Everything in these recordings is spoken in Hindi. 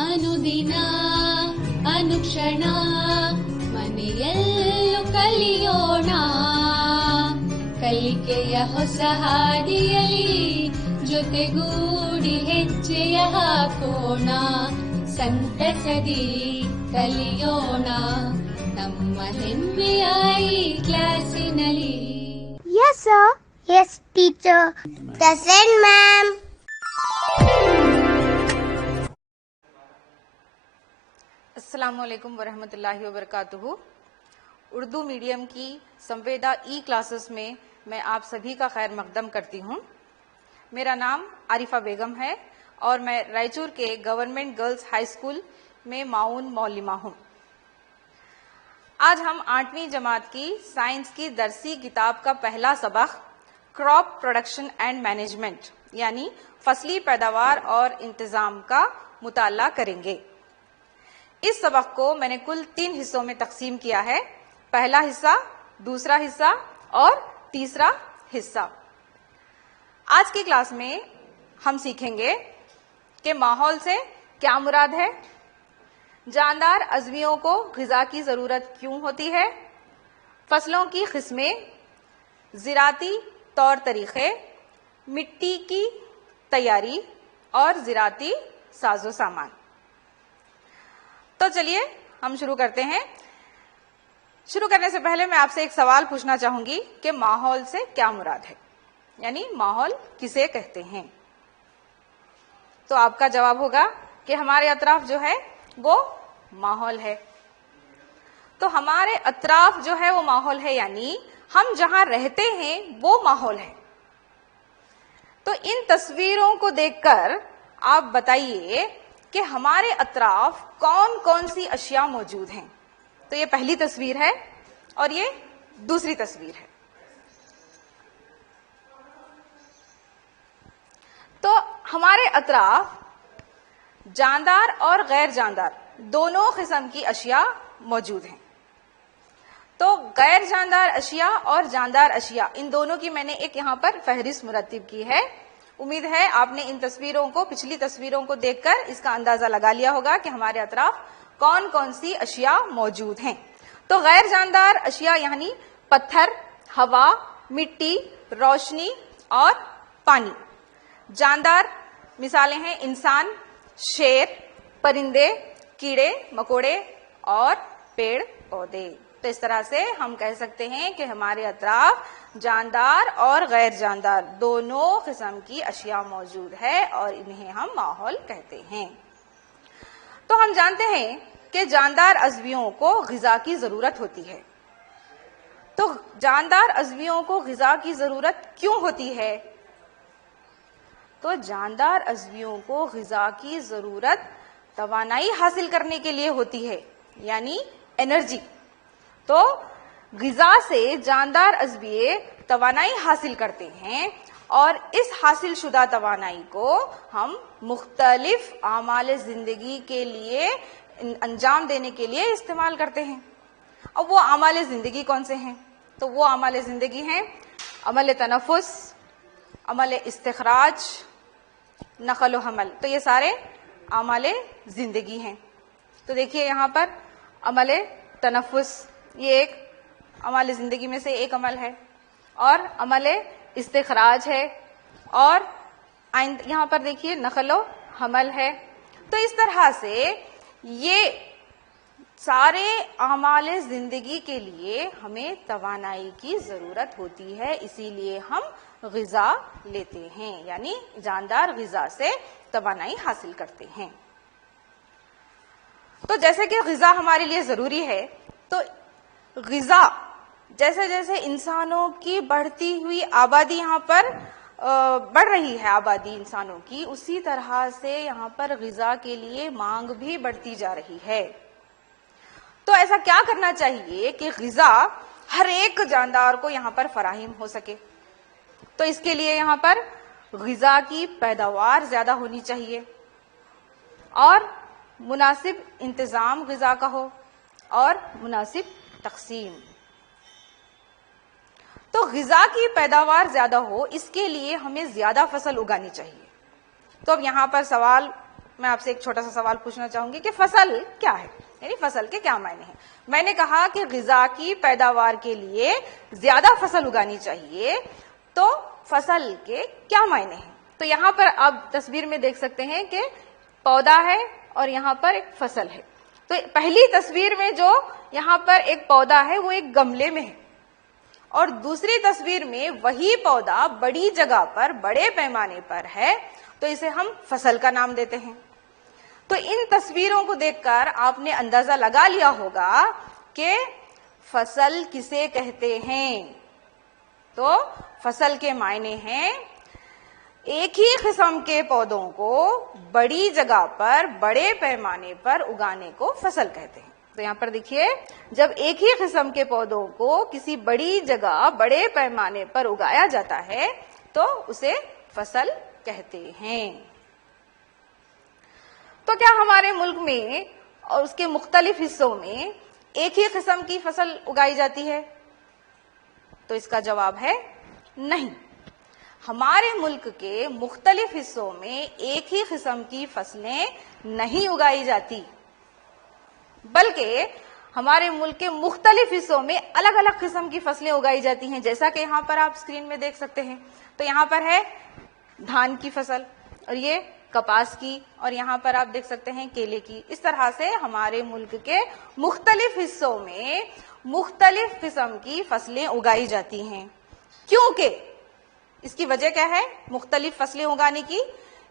ಅನುದಿನ ಅನುಕ್ಷಣ ಮನೆಯಲ್ಲೂ ಕಲಿಯೋಣ, ಕಲಿಕೆಯ ಹೊಸ ಹಾದಿಯಲ್ಲಿ ಜೊತೆಗೂಡಿ ಹೆಜ್ಜೆಯ ಹಾಕೋಣ, ಸಂತಸದಿ ಕಲಿಯೋಣ ನಮ್ಮ ಹೆಮ್ಮೆಯ ಈ ಕ್ಲಾಸಿನಲ್ಲಿ. Yes sir. Yes teacher. Present ma'am. अस्सलामुअलैकुम वरहमतुल्लाहि वबरकातुहू। उर्दू मीडियम की संवेदा ई क्लासेस में मैं आप सभी का खैर मकदम करती हूँ। मेरा नाम आरिफा बेगम है और मैं रायचूर के गवर्नमेंट गर्ल्स हाई स्कूल में माऊन मौलिमा हूँ। आज हम 8वीं जमात की साइंस की दरसी किताब का पहला सबक क्रॉप प्रोडक्शन एंड मैनेजमेंट यानी फसली पैदावार और इंतजाम का मुताला करेंगे। इस सबक को मैंने कुल 3 हिस्सों में तकसीम किया है, पहला हिस्सा, दूसरा हिस्सा और तीसरा हिस्सा। आज की क्लास में हम सीखेंगे कि माहौल से क्या मुराद है, जानदार अज़मियों को ग़िज़ा की ज़रूरत क्यों होती है, फसलों की किस्में, ज़राती तौर तरीक़े, मिट्टी की तैयारी और ज़राती साजो सामान। तो चलिए हम शुरू करते हैं। शुरू करने से पहले मैं आपसे एक सवाल पूछना चाहूंगी कि माहौल से क्या मुराद है, यानी माहौल किसे कहते हैं। तो आपका जवाब होगा कि हमारे अतराफ जो है वो माहौल है। तो हमारे अतराफ जो है वो माहौल है, यानी हम जहां रहते हैं वो माहौल है। तो इन तस्वीरों को देखकर आप बताइए कि हमारे अतराफ कौन कौन सी अशिया मौजूद हैं। तो ये पहली तस्वीर है और ये दूसरी तस्वीर है। तो हमारे अतराफ जानदार और गैर जानदार दोनों किस्म की अशिया मौजूद हैं। तो गैर जानदार अशिया और जानदार अशिया इन दोनों की मैंने एक यहाँ पर फहरिस्त मुरत्तिब की है। उम्मीद है आपने इन तस्वीरों को, पिछली तस्वीरों को देखकर इसका अंदाजा लगा लिया होगा कि हमारे अतराफ कौन कौन सी अशिया मौजूद हैं। तो गैर जानदार अशिया यानी पत्थर, हवा, मिट्टी, रोशनी और पानी। जानदार मिसालें हैं इंसान, शेर, परिंदे, कीड़े मकोड़े और पेड़ पौधे। तो इस तरह से हम कह सकते हैं कि हमारे अतराफ जानदार और गैर जानदार दोनों किस्म की अशिया मौजूद है और इन्हें हम माहौल कहते हैं। तो हम जानते हैं कि जानदार अज़मियों को ग़िज़ा की जरूरत होती है। तो जानदार अज़मियों को ग़िज़ा की जरूरत क्यों होती है? तो जानदार अज़मियों को ग़िज़ा की जरूरत तवानाई हासिल करने के लिए होती है, यानी एनर्जी। तो ग़िज़ा से जानदार अज़मिये तवानाई हासिल करते हैं और इस हासिल शुदा तवानाई को हम मुख्तलिफ आमाल ज़िंदगी के लिए अंजाम देने के लिए इस्तेमाल करते हैं। अब वो आमाल ज़िंदगी कौन से हैं? तो वो आमाल ज़िंदगी हैं अमल तनफ़ुस, अमल इस्तिखराज, नक़ल व हमल। तो ये सारे आमाल ज़िंदगी हैं। तो देखिए यहाँ पर अमल तनफ़ुस ये एक अमल ज़िंदगी में से एक अमल है और अमल इस्तिखराज है और यहाँ पर देखिए नक़ल व हमल है। तो इस तरह से ये सारे आमाल ज़िंदगी के लिए हमें तवानाई की ज़रूरत होती है, इसीलिए हम ग़िज़ा लेते हैं, यानी जानदार ग़िज़ा से तवानाई हासिल करते हैं। तो जैसे कि ग़िज़ा हमारे लिए ज़रूरी है, तो ग़िज़ा जैसे जैसे इंसानों की बढ़ती हुई आबादी यहाँ पर बढ़ रही है, आबादी इंसानों की, उसी तरह से यहाँ पर ग़िज़ा के लिए मांग भी बढ़ती जा रही है। तो ऐसा क्या करना चाहिए कि ग़िज़ा हर एक जानदार को यहाँ पर फराहिम हो सके? तो इसके लिए यहाँ पर ग़िज़ा की पैदावार ज्यादा होनी चाहिए और मुनासिब इंतजाम ग़िज़ा का हो और मुनासिब तकसीम। तो ग़िज़ा की पैदावार ज्यादा हो, इसके लिए हमें ज्यादा फसल उगानी चाहिए। तो अब यहाँ पर सवाल मैं आपसे एक छोटा सा सवाल पूछना चाहूंगी कि फसल क्या है, यानी फसल के क्या मायने हैं। मैंने कहा कि ग़िज़ा की पैदावार के लिए ज्यादा फसल उगानी चाहिए, तो फसल के क्या मायने हैं। तो यहाँ पर आप तस्वीर में देख सकते हैं कि पौधा है और यहाँ पर एक फसल है। तो पहली तस्वीर में जो यहाँ पर एक पौधा है वो एक गमले में है, और दूसरी तस्वीर में वही पौधा बड़ी जगह पर बड़े पैमाने पर है, तो इसे हम फसल का नाम देते हैं। तो इन तस्वीरों को देखकर आपने अंदाजा लगा लिया होगा कि फसल किसे कहते हैं। तो फसल के मायने हैं एक ही किस्म के पौधों को बड़ी जगह पर बड़े पैमाने पर उगाने को फसल कहते हैं। तो यहाँ पर देखिए, जब एक ही किस्म के पौधों को किसी बड़ी जगह बड़े पैमाने पर उगाया जाता है तो उसे फसल कहते हैं। तो क्या हमारे मुल्क में और उसके मुख्तलिफ हिस्सों में एक ही किस्म की फसल उगाई जाती है? तो इसका जवाब है नहीं। हमारे मुल्क के मुख्तलिफ हिस्सों में एक ही किस्म की फसलें नहीं उगाई जाती, बल्कि हमारे मुल्क के मुख्तलिफ हिस्सों में अलग अलग किस्म की फसलें उगाई जाती हैं। जैसा कि यहाँ पर आप स्क्रीन में देख सकते हैं, तो यहाँ पर है धान की फसल, और ये कपास की, और यहाँ पर आप देख सकते हैं केले की। इस तरह से हमारे मुल्क के मुख्तलिफ हिस्सों में मुख्तलिफ किस्म की फसलें उगाई जाती हैं। क्योंकि इसकी वजह क्या है मुख्तलिफ फसलें उगाने की?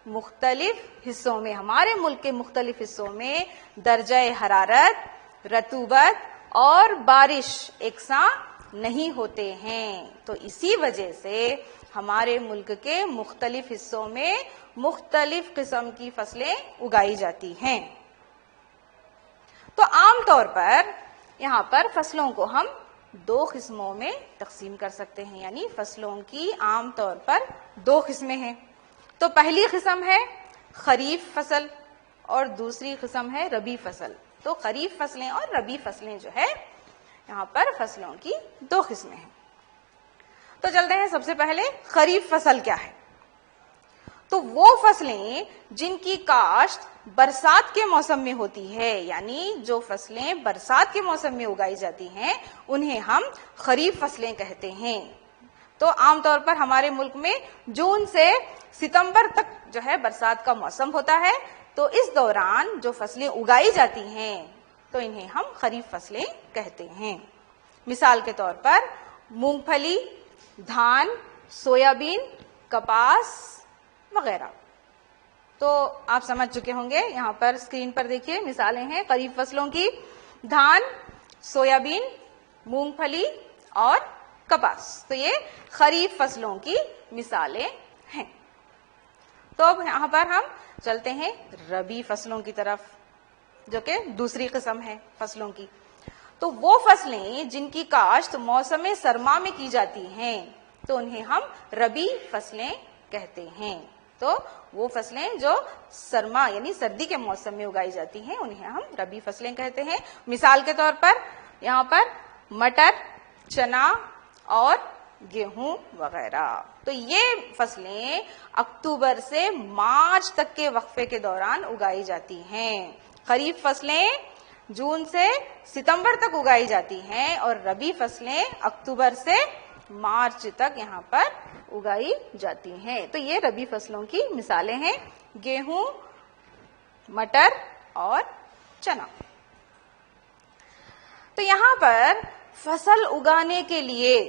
मुख्तलिफ हिस्सों में, हमारे मुल्क के मुख्तलिफ हिस्सों में दर्जा हरारत, रतूबत और बारिश एक सा नहीं होते हैं। तो इसी वजह से हमारे मुल्क के मुख्तलिफ हिस्सों में मुख्तलिफ किस्म की फसलें उगाई जाती हैं। तो आमतौर पर यहाँ पर फसलों को हम दो किस्मों में तकसीम कर सकते हैं, यानी फसलों की आमतौर पर दो किस्में हैं। तो पहली किस्म है खरीफ फसल और दूसरी किस्म है रबी फसल। तो खरीफ फसलें और रबी फसलें जो है यहाँ पर फसलों की दो किस्में हैं। तो चलते हैं, सबसे पहले खरीफ फसल क्या है। तो वो फसलें जिनकी काश्त बरसात के मौसम में होती है, यानी जो फसलें बरसात के मौसम में उगाई जाती हैं उन्हें हम खरीफ फसलें कहते हैं। तो आमतौर पर हमारे मुल्क में जून से सितंबर तक जो है बरसात का मौसम होता है, तो इस दौरान जो फसलें उगाई जाती हैं तो इन्हें हम खरीफ फसलें कहते हैं। मिसाल के तौर पर मूंगफली, धान, सोयाबीन, कपास वगैरह। तो आप समझ चुके होंगे, यहाँ पर स्क्रीन पर देखिए मिसालें हैं खरीफ फसलों की, धान, सोयाबीन, मूंगफली और कपास। तो ये खरीफ फसलों की मिसालें हैं। तो अब यहाँ पर हम चलते हैं रबी फसलों की तरफ, जो कि दूसरी किस्म है फसलों की। तो वो फसलें जिनकी काश्त मौसम सरमा में की जाती हैं तो उन्हें हम रबी फसलें कहते हैं। तो वो फसलें जो सरमा यानी सर्दी के मौसम में उगाई जाती हैं उन्हें हम रबी फसलें कहते हैं। मिसाल के तौर पर यहाँ पर मटर, चना और गेहूं वगैरह। तो ये फसलें अक्टूबर से मार्च तक के वक्फे के दौरान उगाई जाती हैं। खरीफ फसलें जून से सितंबर तक उगाई जाती हैं और रबी फसलें अक्टूबर से मार्च तक यहाँ पर उगाई जाती हैं। तो ये रबी फसलों की मिसालें हैं, गेहूं, मटर और चना। तो यहाँ पर फसल उगाने के लिए,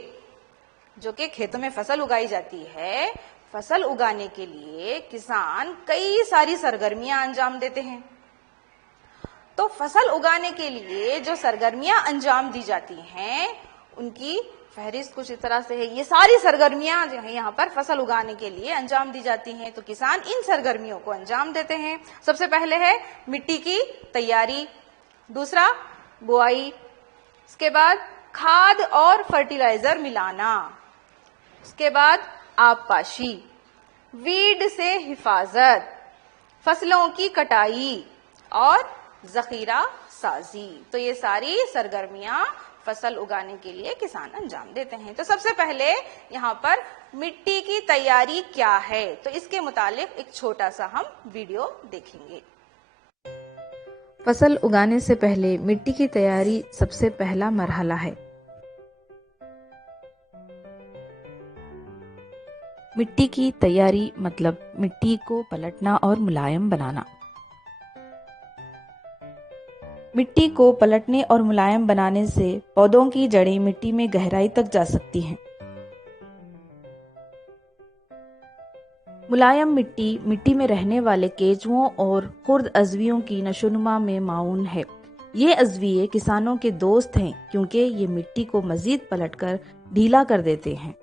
जो कि खेतों में फसल उगाई जाती है, फसल उगाने के लिए किसान कई सारी सरगर्मियां अंजाम देते हैं। तो फसल उगाने के लिए जो सरगर्मियां अंजाम दी जाती हैं उनकी फहरिस्त कुछ इस तरह से है। ये सारी सरगर्मियां जो है यहाँ पर फसल उगाने के लिए अंजाम दी जाती हैं। तो किसान इन सरगर्मियों को अंजाम देते हैं। सबसे पहले है मिट्टी की तैयारी, दूसरा बुआई, इसके बाद खाद और फर्टिलाइजर मिलाना, उसके बाद आबपाशी, वीड से हिफाजत, फसलों की कटाई और जखीरा साजी। तो ये सारी सरगर्मियां फसल उगाने के लिए किसान अंजाम देते हैं। तो सबसे पहले यहाँ पर मिट्टी की तैयारी क्या है, तो इसके मुतालिक एक छोटा सा हम वीडियो देखेंगे। फसल उगाने से पहले मिट्टी की तैयारी सबसे पहला मरहला है। मिट्टी की तैयारी मतलब मिट्टी को पलटना और मुलायम बनाना। मिट्टी को पलटने और मुलायम बनाने से पौधों की जड़ें मिट्टी में गहराई तक जा सकती हैं। मुलायम मिट्टी मिट्टी में रहने वाले केंचुओं और खुर्द अज़वियों की नशोनुमा में माऊन है। ये अज़विये किसानों के दोस्त हैं क्योंकि ये मिट्टी को मजीद पलटकर ढीला कर देते हैं।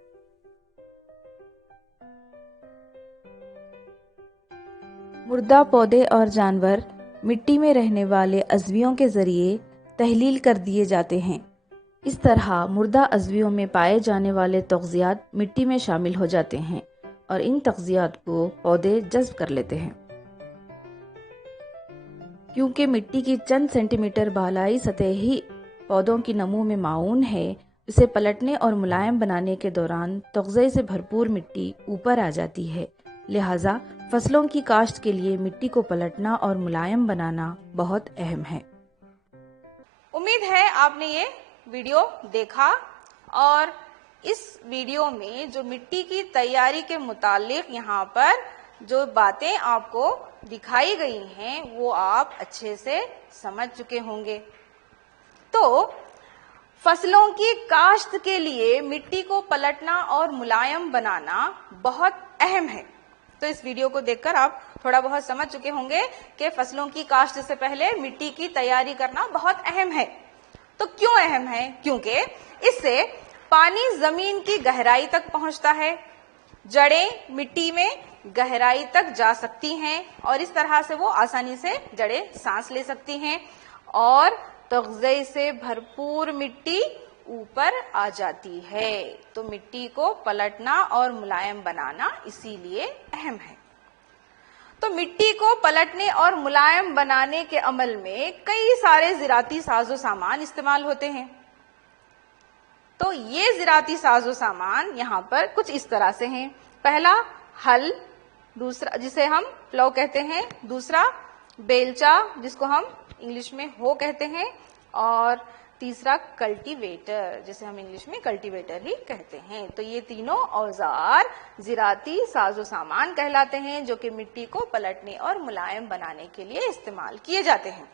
मुर्दा पौधे और जानवर मिट्टी में रहने वाले अज़वियों के जरिए तहलील कर दिए जाते हैं। इस तरह मुर्दा अज़वियों में पाए जाने वाले तग़ज़ियात मिट्टी में शामिल हो जाते हैं और इन तग़ज़ियात को पौधे जज़्ब कर लेते हैं। क्योंकि मिट्टी की चंद सेंटीमीटर बालाई सतह ही पौधों की नमू में माऊन है, इसे पलटने और मुलायम बनाने के दौरान तग़ज़े से भरपूर मिट्टी ऊपर आ जाती है। लिहाजा फसलों की काश्त के लिए मिट्टी को पलटना और मुलायम बनाना बहुत अहम है। उम्मीद है आपने ये वीडियो देखा और इस वीडियो में जो मिट्टी की तैयारी के मुतालिक यहाँ पर जो बातें आपको दिखाई गई हैं वो आप अच्छे से समझ चुके होंगे। तो फसलों की काश्त के लिए मिट्टी को पलटना और मुलायम बनाना बहुत अहम है। तो इस वीडियो को देखकर आप थोड़ा बहुत समझ चुके होंगे कि फसलों की काश्त से पहले मिट्टी की तैयारी करना बहुत अहम है। तो क्यों अहम है? क्योंकि इससे पानी जमीन की गहराई तक पहुंचता है, जड़ें मिट्टी में गहराई तक जा सकती हैं और इस तरह से वो आसानी से जड़ें सांस ले सकती हैं और तग़ज़े से भरपूर मिट्टी ऊपर आ जाती है। तो मिट्टी को पलटना और मुलायम बनाना इसीलिए अहम है। तो मिट्टी को पलटने और मुलायम बनाने के अमल में कई सारे ज़राती साजो सामान इस्तेमाल होते हैं। तो ये ज़राती साजो सामान यहाँ पर कुछ इस तरह से हैं। पहला हल, दूसरा जिसे हम प्लाउ कहते हैं, दूसरा बेलचा जिसको हम इंग्लिश में हो कहते हैं और तीसरा कल्टीवेटर जिसे हम इंग्लिश में कल्टीवेटर ही कहते हैं। तो ये तीनों औजार ज़राती साजो सामान कहलाते हैं जो कि मिट्टी को पलटने और मुलायम बनाने के लिए इस्तेमाल किए जाते हैं।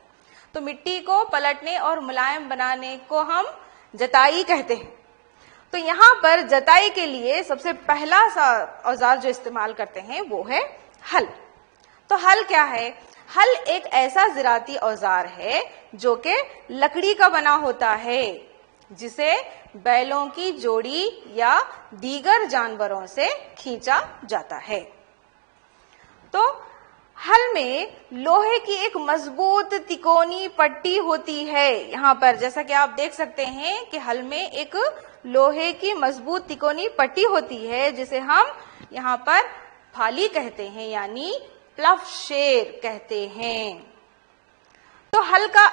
तो मिट्टी को पलटने और मुलायम बनाने को हम जताई कहते हैं। तो यहाँ पर जताई के लिए सबसे पहला औजार जो इस्तेमाल करते हैं वो है हल। तो हल क्या है? हल एक ऐसा ज़राती औजार है जो कि लकड़ी का बना होता है, जिसे बैलों की जोड़ी या दीगर जानवरों से खींचा जाता है। तो हल में लोहे की एक मजबूत तिकोनी पट्टी होती है। यहाँ पर जैसा कि आप देख सकते हैं कि हल में एक लोहे की मजबूत तिकोनी पट्टी होती है जिसे हम यहाँ पर फाली कहते हैं यानी प्लवशेर कहते हैं। तो हल का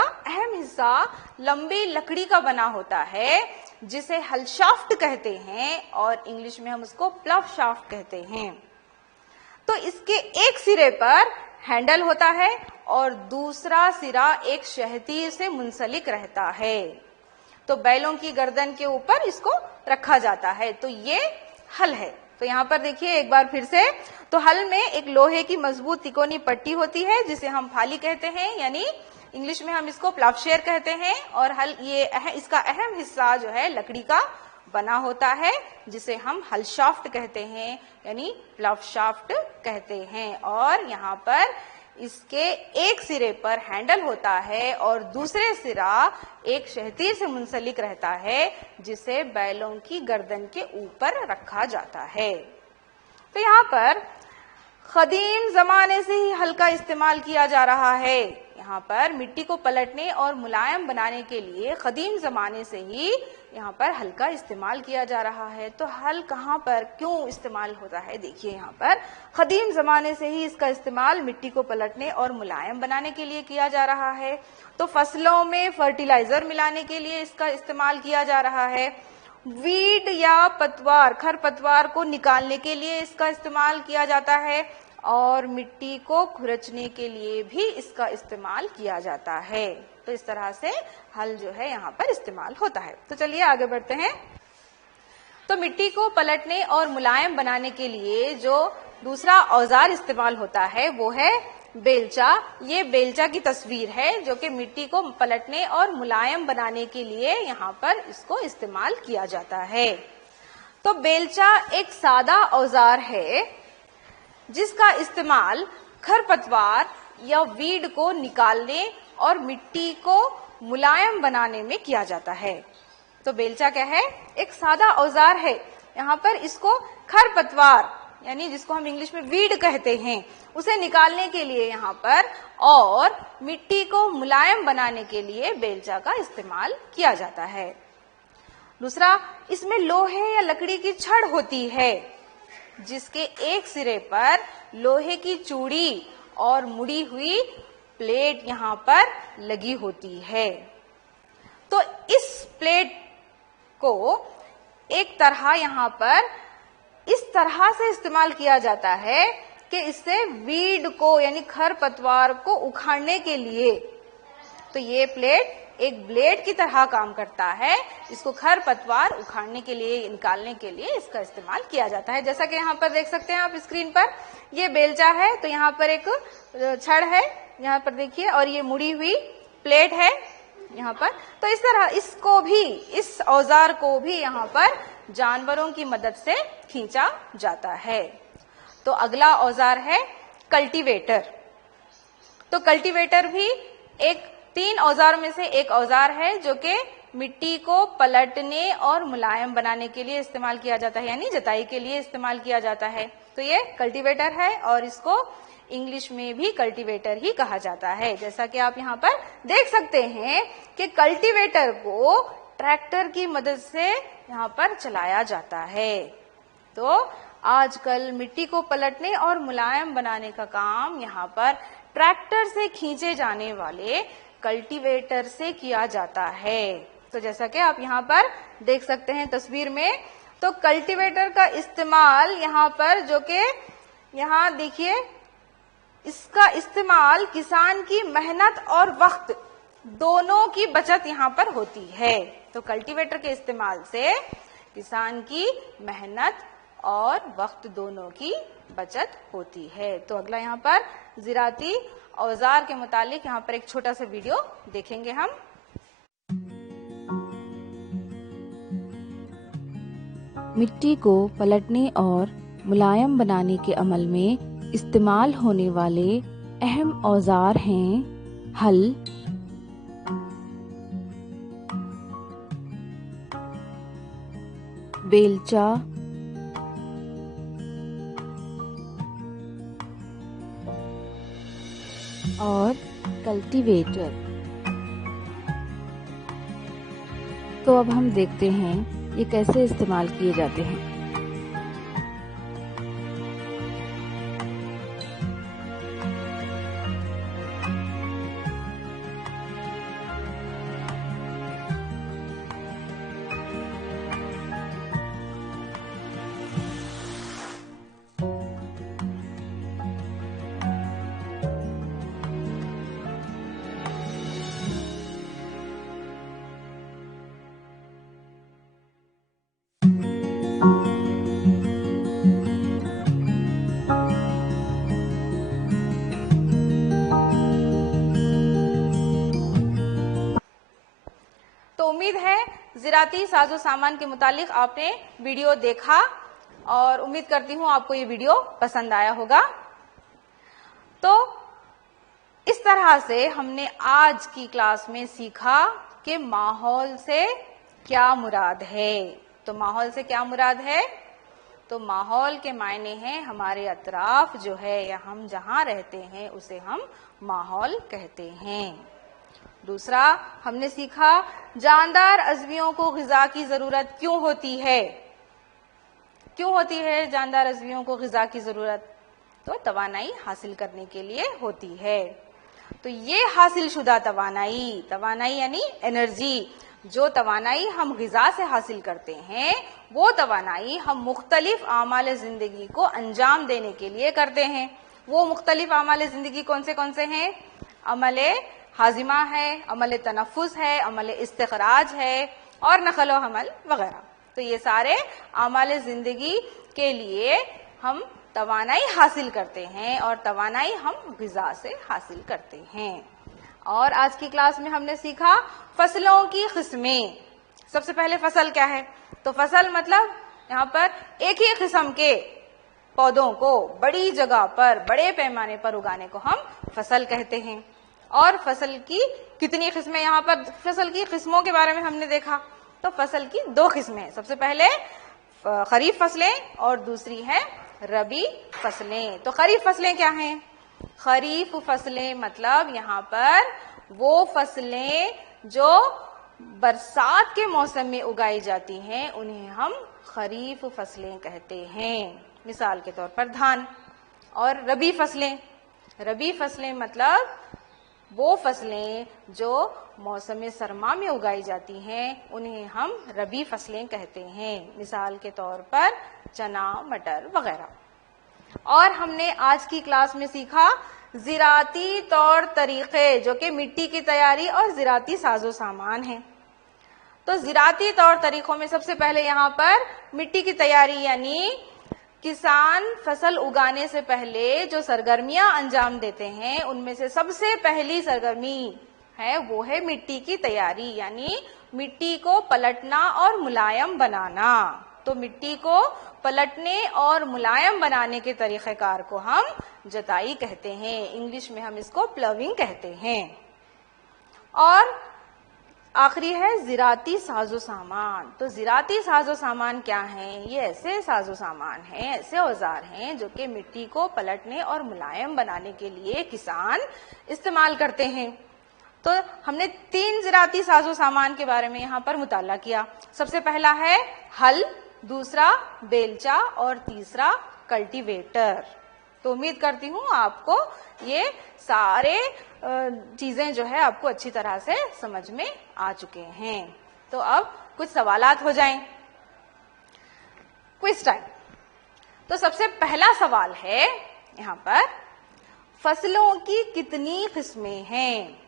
अहम हिस्सा लंबी लकड़ी का बना होता है जिसे हल शाफ्ट कहते हैं और इंग्लिश में हम उसको प्लव शाफ्ट कहते हैं। तो इसके एक सिरे पर हैंडल होता है और दूसरा सिरा एक शहतीर से मुंसलिक रहता है। तो बैलों की गर्दन के ऊपर इसको रखा जाता है। तो ये हल है। तो यहाँ पर देखिए एक बार फिर से, तो हल में एक लोहे की मजबूत तिकोनी पट्टी होती है जिसे हम फाली कहते हैं यानी इंग्लिश में हम इसको प्लावशेर कहते हैं और हल इसका अहम हिस्सा जो है लकड़ी का बना होता है जिसे हम हल शाफ्ट कहते हैं यानी प्लाव शाफ्ट कहते हैं। और यहाँ पर इसके एक सिरे पर हैंडल होता है और दूसरे सिरा एक शहतीर से मुंसलिक रहता है जिसे बैलों की गर्दन के ऊपर रखा जाता है। तो यहाँ पर कदीम जमाने से ही हल का इस्तेमाल किया जा रहा है। यहाँ पर मिट्टी को पलटने और मुलायम बनाने के लिए कदीम जमाने से ही यहाँ पर हल का इस्तेमाल किया जा रहा है। तो हल कहाँ पर क्यों इस्तेमाल होता है, देखिए यहाँ पर कदीम जमाने से ही इसका इस्तेमाल मिट्टी को पलटने और मुलायम बनाने के लिए किया जा रहा है। तो फसलों में फर्टिलाइजर मिलाने के लिए इसका इस्तेमाल किया जा रहा है। वीड या पतवार, खरपतवार को निकालने के लिए इसका इस्तेमाल किया जाता है और मिट्टी को खुरचने के लिए भी इसका इस्तेमाल किया जाता है। तो इस तरह से हल जो है यहाँ पर इस्तेमाल होता है। तो चलिए आगे बढ़ते हैं। तो मिट्टी को पलटने और मुलायम बनाने के लिए जो दूसरा औजार इस्तेमाल होता है वो है बेलचा। ये बेलचा की तस्वीर है जो कि मिट्टी को पलटने और मुलायम बनाने के लिए यहाँ पर इसको इस्तेमाल किया जाता है। तो बेलचा एक सादा औजार है जिसका इस्तेमाल खरपतवार या वीड को निकालने और मिट्टी को मुलायम बनाने में किया जाता है। तो बेलचा क्या है, एक सादा औजार है। यहाँ पर इसको खरपतवार यानी जिसको हम इंग्लिश में वीड कहते हैं उसे निकालने के लिए यहाँ पर और मिट्टी को मुलायम बनाने के लिए बेलचा का इस्तेमाल किया जाता है। दूसरा, इसमें लोहे या लकड़ी की छड़ होती है जिसके एक सिरे पर लोहे की चूड़ी और मुड़ी हुई प्लेट यहाँ पर लगी होती है। तो इस प्लेट को एक तरह यहाँ पर इस तरह से इस्तेमाल किया जाता है कि इससे वीड को यानी खरपतवार को उखाड़ने के लिए, तो ये प्लेट एक ब्लेड की तरह काम करता है। इसको खरपतवार उखाड़ने के लिए, निकालने के लिए इसका इस्तेमाल किया जाता है। जैसा कि यहाँ पर देख सकते हैं आप स्क्रीन पर, ये बेलचा है तो यहाँ पर एक छड़ है यहाँ पर देखिए और ये मुड़ी हुई प्लेट है यहाँ पर। तो इस तरह इसको भी, इस औजार को भी यहाँ पर जानवरों की मदद से खींचा जाता है। तो अगला औजार है कल्टीवेटर। तो कल्टीवेटर भी एक 3 औजारों में से एक औजार है जो कि मिट्टी को पलटने और मुलायम बनाने के लिए इस्तेमाल किया जाता है, यानी जुताई के लिए इस्तेमाल किया जाता है। तो ये कल्टीवेटर है और इसको इंग्लिश में भी कल्टीवेटर ही कहा जाता है। जैसा कि आप यहाँ पर देख सकते हैं कि कल्टीवेटर को ट्रैक्टर की मदद से यहाँ पर चलाया जाता है। तो आजकल मिट्टी को पलटने और मुलायम बनाने का काम यहाँ पर ट्रैक्टर से खींचे जाने वाले कल्टीवेटर से किया जाता है। तो जैसा कि आप यहाँ पर देख सकते हैं तस्वीर में, तो कल्टीवेटर का इस्तेमाल यहाँ पर, जो कि यहाँ देखिए, इसका इस्तेमाल किसान की मेहनत और वक्त दोनों की बचत यहाँ पर होती है। तो कल्टीवेटर के इस्तेमाल से किसान की मेहनत और वक्त दोनों की बचत होती है। तो अगला यहाँ पर ज़राअती औजार के मुतालिक यहाँ पर एक छोटा सा वीडियो देखेंगे हम। मिट्टी को पलटने और मुलायम बनाने के अमल में इस्तेमाल होने वाले अहम औजार हैं हल, बेलचा, और कल्टीवेटर। तो अब हम देखते हैं ये कैसे इस्तेमाल किए जाते हैं। तो उम्मीद है ज़राअती साजो सामान के मुतालिक आपने वीडियो देखा और उम्मीद करती हूँ आपको ये वीडियो पसंद आया होगा। तो इस तरह से हमने आज की क्लास में सीखा कि माहौल से क्या मुराद है। तो माहौल से क्या मुराद है? तो माहौल के मायने हैं हमारे अतराफ जो है या हम जहां रहते हैं उसे हम माहौल कहते हैं। दूसरा हमने सीखा जानदार अज़वियों को ग़िज़ा की ज़रूरत क्यों होती है। क्यों होती है जानदार अज़वियों को ग़िज़ा की ज़रूरत? तो तवानाई हासिल करने के लिए होती है। तो ये हासिल शुदा तवानाई, तवानाई यानी एनर्जी, जो तवानाई हम ग़िज़ा से हासिल करते हैं वो तवानाई हम मुख्तलिफ आमाल ज़िंदगी को अंजाम देने के लिए करते हैं। वो मुख्तलिफ आमाल ज़िंदगी कौन से हैं? अमले हाजिमा है, अमल तनफ़ुस है, अमल इस्तिखराज है और नक़ल व हमल वगैरह। तो ये सारे आमाल ज़िंदगी के लिए हम तवानाई हासिल करते हैं और तवानाई हम ग़िज़ा से हासिल करते हैं। और आज की क्लास में हमने सीखा फसलों की किस्में। सबसे पहले फसल क्या है? तो फसल मतलब यहाँ पर एक ही किस्म के पौधों को बड़ी जगह पर बड़े पैमाने पर उगाने को हम फसल कहते हैं। और फसल की कितनी किस्में? यहाँ पर फसल की किस्मों के बारे में हमने देखा। तो फसल की 2 किस्में हैं। सबसे पहले खरीफ फसलें और दूसरी है रबी फसलें। तो खरीफ फसलें क्या हैं? खरीफ फसलें मतलब यहाँ पर वो फसलें जो बरसात के मौसम में उगाई जाती हैं उन्हें हम खरीफ फसलें कहते हैं। मिसाल के तौर पर धान। और रबी फसलें, रबी फसलें मतलब वो फसलें जो मौसम सरमा में उगाई जाती हैं उन्हें हम रबी फसलें कहते हैं। मिसाल के तौर पर चना, मटर वगैरह। और हमने आज की क्लास में सीखा ज़िराती तौर तरीक़े, जो कि मिट्टी की तैयारी और ज़िराती साजो सामान है। तो ज़िराती तौर तरीक़ों में सबसे पहले यहाँ पर मिट्टी की तैयारी यानी किसान फसल उगाने से पहले जो सरगर्मियां अंजाम देते हैं उनमें से सबसे पहली सरगर्मी है वो है मिट्टी की तैयारी, यानी मिट्टी को पलटना और मुलायम बनाना। तो मिट्टी को पलटने और मुलायम बनाने के तरीक़ेकार को हम जताई कहते हैं। इंग्लिश में हम इसको प्लविंग कहते हैं। और आखिरी है ज़िराती साजो सामान। तो ज़िराती साजो सामान क्या हैं? ये ऐसे साजो सामान हैं, ऐसे औजार हैं जो कि मिट्टी को पलटने और मुलायम बनाने के लिए किसान इस्तेमाल करते हैं। तो हमने 3 ज़िराती साजो सामान के बारे में यहाँ पर मुताला किया। सबसे पहला है हल, दूसरा बेलचा और तीसरा कल्टीवेटर। तो उम्मीद करती हूँ आपको ये सारे चीजें जो है आपको अच्छी तरह से समझ में आ चुके हैं। तो अब कुछ सवालात हो जाएं। Quiz time. तो सबसे पहला सवाल है यहाँ पर फसलों की कितनी किस्में हैं?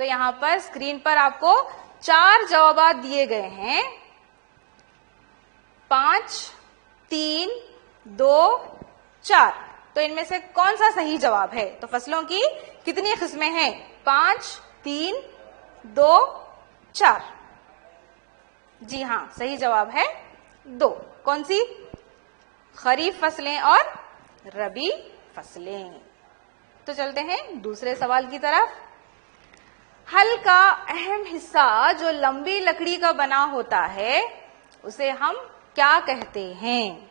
तो यहाँ पर स्क्रीन पर आपको 4 जवाब दिए गए हैं, 5, 3, 2, 4। तो इनमें से कौन सा सही जवाब है? तो फसलों की कितनी किस्में हैं? 5, 3, 2, 4। जी हाँ, सही जवाब है 2। कौन सी? खरीफ फसलें और रबी फसलें। तो चलते हैं दूसरे सवाल की तरफ। हल का अहम हिस्सा जो लंबी लकड़ी का बना होता है उसे हम क्या कहते हैं?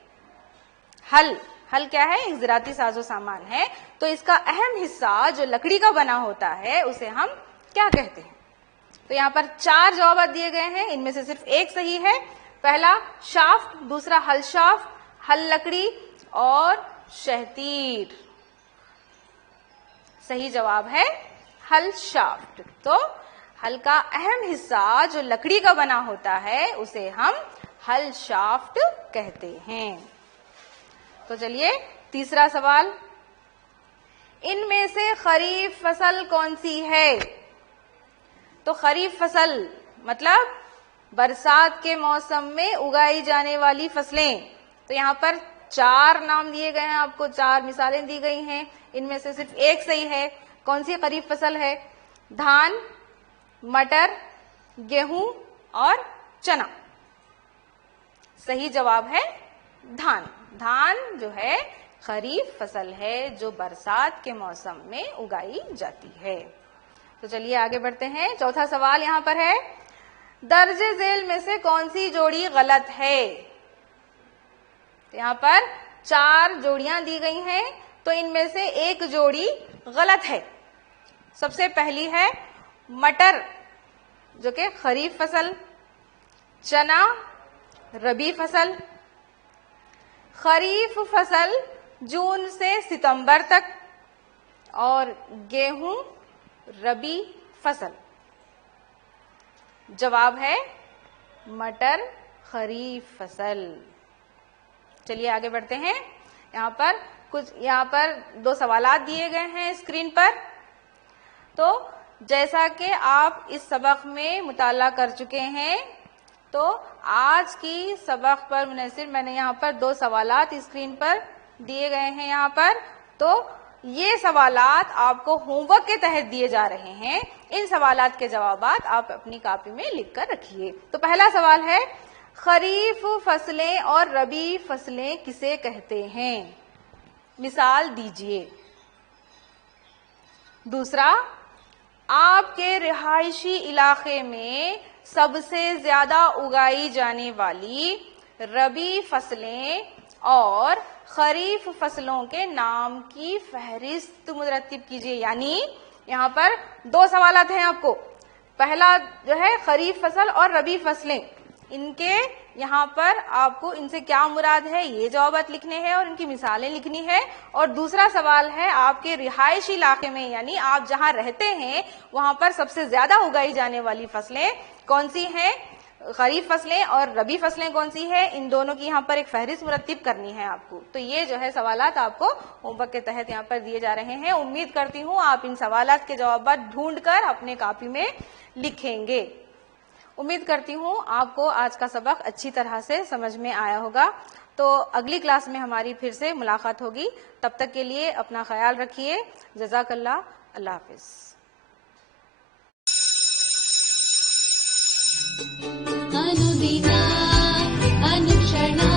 हल, हल क्या है? एक ज़िराती साजो सामान है। तो इसका अहम हिस्सा जो लकड़ी का बना होता है उसे हम क्या कहते हैं? तो यहाँ पर 4 जवाब दिए गए हैं, इनमें से सिर्फ एक सही है। पहला शाफ्ट, दूसरा हल शाफ्ट, हल लकड़ी और शहतीर। सही जवाब है हल शाफ्ट। तो हल का अहम हिस्सा जो लकड़ी का बना होता है उसे हम हल शाफ्ट कहते हैं। तो चलिए तीसरा सवाल, इनमें से खरीफ फसल कौन सी है? तो खरीफ फसल मतलब बरसात के मौसम में उगाई जाने वाली फसलें। तो यहाँ पर 4 नाम दिए गए हैं, आपको 4 मिसालें दी गई हैं, इनमें से सिर्फ एक सही है। कौन सी खरीफ फसल है? धान, मटर, गेहूं और चना। सही जवाब है धान। धान जो है खरीफ फसल है जो बरसात के मौसम में उगाई जाती है। तो चलिए आगे बढ़ते हैं। चौथा सवाल यहाँ पर है, दर्ज झेल में से कौन सी जोड़ी गलत है? तो यहाँ पर 4 जोड़ियां दी गई हैं, तो इनमें से एक जोड़ी गलत है। सबसे पहली है मटर, जो कि खरीफ फसल, चना रबी फसल। खरीफ फसल जून से सितंबर तक और गेहूं रबी फसल। जवाब है मटर खरीफ फसल। चलिए आगे बढ़ते हैं। यहाँ पर 2 सवालात दिए गए हैं स्क्रीन पर। तो जैसा कि आप इस सबक में मुताला कर चुके हैं, तो आज की सबक पर मुनसिर मैंने यहाँ पर 2 सवालात स्क्रीन पर दिए गए हैं। यहाँ पर तो ये सवालात आपको होमवर्क के तहत दिए जा रहे हैं। इन सवालात के जवाबात आप अपनी कॉपी में लिख कर रखिए। तो पहला सवाल है, खरीफ फसलें और रबी फसलें किसे कहते हैं? मिसाल दीजिए। दूसरा, आपके रिहायशी इलाके में सबसे ज्यादा उगाई जाने वाली रबी फसलें और खरीफ फसलों के नाम की फहरिस्त मुरत्तिब कीजिए। यानी यहाँ पर 2 सवालात हैं आपको। पहला जो है खरीफ फसल और रबी फसलें, इनके यहाँ पर आपको इनसे क्या मुराद है ये जवाबात लिखने हैं और इनकी मिसालें लिखनी है। और दूसरा सवाल है, आपके रिहायशी इलाके में यानी आप जहाँ रहते हैं वहां पर सबसे ज्यादा उगाई जाने वाली फसलें कौन सी हैं? खरीफ फसलें और रबी फसलें कौन सी है? इन दोनों की यहाँ पर एक फहरिस्त मुरत्तिब करनी है आपको। तो ये जो है सवालात आपको होमवर्क के तहत यहाँ पर दिए जा रहे हैं। उम्मीद करती हूँ आप इन सवालात के जवाब ढूंढकर अपने कॉपी में लिखेंगे। उम्मीद करती हूँ आपको आज का सबक अच्छी तरह से समझ में आया होगा। तो अगली क्लास में हमारी फिर से मुलाकात होगी। तब तक के लिए अपना ख्याल रखिए। जज़ाकल्लाह। अल्लाह हाफिज। अनुदिना अनुक्षणा